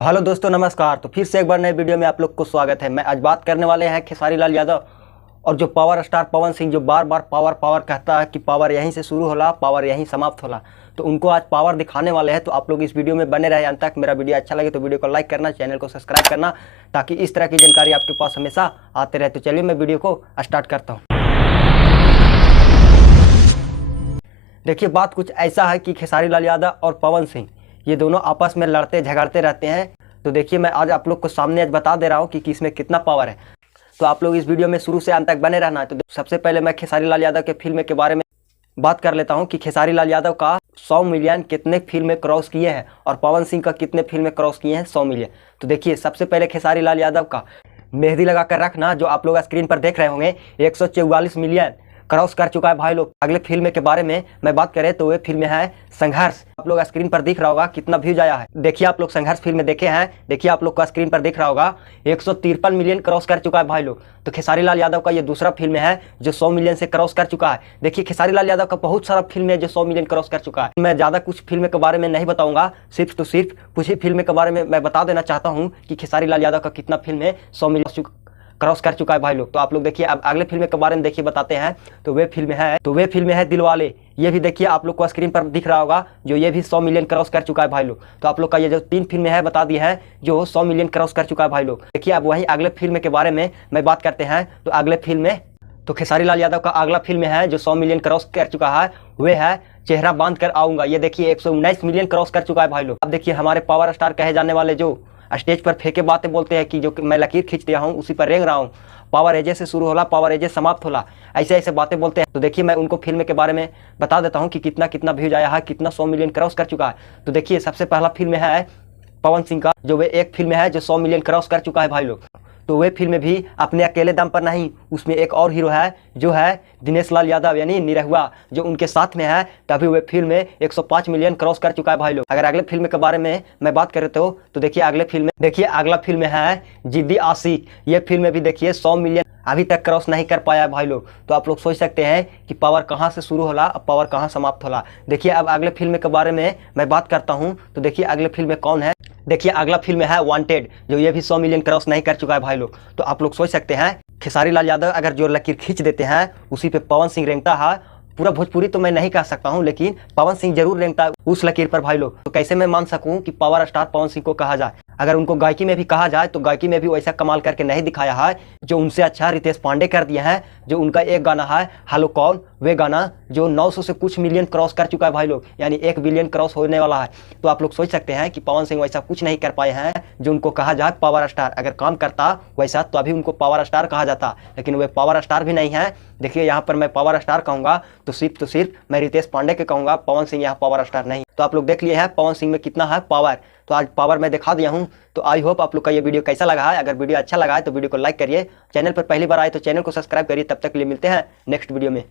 Hello दोस्तों, नमस्कार। तो फिर से एक बार नए वीडियो में आप लोग को स्वागत है। मैं आज बात करने वाले हैं खेसारी लाल यादव और जो पावर स्टार पवन सिंह, जो बार बार पावर पावर कहता है कि पावर यहीं से शुरू होला, पावर यहीं समाप्त होला। तो उनको आज पावर दिखाने वाले हैं। तो आप लोग इस वीडियो में बने रहे अंत तक। मेरा वीडियो अच्छा लगे तो वीडियो को लाइक करना, चैनल को सब्सक्राइब करना, ताकि इस तरह की जानकारी आपके पास हमेशा आते रहे। तो चलिए मैं वीडियो को स्टार्ट करता हूँ। देखिए, बात कुछ ऐसा है कि खेसारी लाल यादव और पवन सिंह ये दोनों आपस में लड़ते झगड़ते रहते हैं। तो देखिए, मैं आज आप लोग को सामने आज बता दे रहा हूँ कि किसमें कितना पावर है। तो आप लोग इस वीडियो में शुरू से अंत तक बने रहना है। तो सबसे पहले मैं खेसारी लाल यादव के फिल्म के बारे में बात कर लेता हूँ कि खेसारी लाल यादव का 100 मिलियन कितने फिल्में क्रॉस किए हैं और पवन सिंह का कितने फिल्में क्रॉस किए हैं 100 मिलियन। तो देखिए, सबसे पहले खेसारी लाल यादव का मेहंदी लगा कर रखना, जो आप लोग स्क्रीन पर देख रहे होंगे, 144 मिलियन क्रॉस कर चुका है भाई लोग। अगले फिल्म के बारे में मैं बात करें तो वे फिल्म है संघर्ष। आप लोग स्क्रीन पर दिख रहा होगा कितना व्यूज आया है। देखिए, आप लोग संघर्ष फिल्म देखे हैं, देखिए आप लोग का स्क्रीन पर दिख रहा होगा 153 मिलियन क्रॉस कर चुका है भाई लोग। तो खेसारी लाल यादव का ये दूसरा फिल्म है जो 100 मिलियन से क्रॉस कर चुका है। देखिए, खेसारी लाल यादव का बहुत सारा फिल्म है जो 100 मिलियन क्रॉस कर चुका है। मैं ज्यादा कुछ फिल्म के बारे में नहीं बताऊंगा, सिर्फ कुछ ही फिल्म के बारे में मैं बता देना चाहता हूँ कि खेसारी लाल यादव का कितना फिल्म है 100 मिलियन क्रॉस कर चुका है भाई लोग। तो आप लोग देखिए, अब अगले फिल्म के बारे में देखिए बताते हैं। तो वे फिल्म है दिलवाले। ये भी देखिए आप लोग को स्क्रीन पर दिख रहा होगा, जो ये भी 100 मिलियन क्रॉस कर चुका है भाई लोग। तो आप लोग का ये जो 3 फिल्में है बता दी है जो 100 मिलियन क्रॉस कर चुका है भाई लोग। देखिए, अब वहीं अगले फिल्म के बारे में मैं बात करते हैं। तो अगले फिल्म में तो खेसारी लाल यादव का अगला फिल्म है जो 100 मिलियन क्रॉस कर चुका है, वे है चेहरा बांध कर आऊंगा। ये देखिए 119 मिलियन क्रॉस कर चुका है भाई लोग। अब देखिए, हमारे पावर स्टार कहे जाने वाले जो स्टेज पर फेंके बातें बोलते हैं कि जो मैं लकीर खींच दिया हूँ उसी पर रेंग रहा हूँ, पावर एजे से शुरू होला, पावर एजे समाप्त होला, ऐसे ऐसे बातें बोलते हैं। तो देखिए, मैं उनको फिल्म के बारे में बता देता हूँ कि कितना कितना व्यूज आया है, कितना 100 मिलियन क्रॉस कर चुका है। तो देखिए, सबसे पहला फिल्म है पवन सिंह का, जो वे एक फिल्म है जो 100 मिलियन क्रॉस कर चुका है भाई लोग। तो वे फिल्म भी अपने अकेले दम पर नहीं, उसमें एक और हीरो है जो है दिनेश लाल यादव यानी निरहुआ, जो उनके साथ में है। तभी वे फिल्म में 105 मिलियन क्रॉस कर चुका है भाई लोग। अगर अगले फिल्म के बारे में मैं बात करें तो देखिए अगला फिल्म है जिद्दी आशिक। ये फिल्म भी देखिए 100 मिलियन अभी तक क्रॉस नहीं कर पाया है भाई लोग। तो आप लोग सोच सकते हैं कि पावर कहाँ से शुरू होला और पावर कहाँ समाप्त होला। देखिए, अब अगले फिल्म के बारे में मैं बात करता हूँ। तो देखिए, अगले फिल्म में कौन है। देखिए, अगला फिल्म है वांटेड, जो ये भी 100 मिलियन क्रॉस नहीं कर चुका है भाई लोग। तो आप लोग सोच सकते हैं खेसारी लाल यादव अगर जो लकीर खींच देते हैं उसी पे पवन सिंह रेंगता है। पूरा भोजपुरी तो मैं नहीं कह सकता हूं, लेकिन पवन सिंह जरूर रेंगता है उस लकीर पर भाई लोग। तो कैसे मैं मान सकूं कि पावर स्टार पवन सिंह को कहा जाए। अगर उनको गायकी में भी कहा जाए तो गायकी में भी वैसा कमाल करके नहीं दिखाया है। जो उनसे अच्छा रितेश पांडे कर दिए हैं, जो उनका एक गाना है हेलो कौन, वे गाना जो 900 से कुछ मिलियन क्रॉस कर चुका है भाई लोग, यानी 1 बिलियन क्रॉस होने वाला है। तो आप लोग सोच सकते हैं कि पवन सिंह वैसा कुछ नहीं कर पाए हैं जो उनको कहा जाए पावर स्टार। अगर काम करता वैसा तो अभी उनको पावर स्टार कहा जाता, लेकिन वे पावर स्टार भी नहीं है। देखिए, यहाँ पर मैं पावर स्टार कहूंगा तो सिर्फ मैं रितेश पांडे के कहूंगा, पवन सिंह यहाँ पावर स्टार नहीं। तो आप लोग देख लिए हैं पवन सिंह में कितना है पावर। तो आज पावर मैं दिखा दिया हूँ। तो आई होप आप लोग का ये वीडियो कैसा लगा है। अगर वीडियो अच्छा लगा है तो वीडियो को लाइक करिए, चैनल पर पहली बार आए तो चैनल को सब्सक्राइब करिए। तब तक के लिए मिलते हैं नेक्स्ट वीडियो में।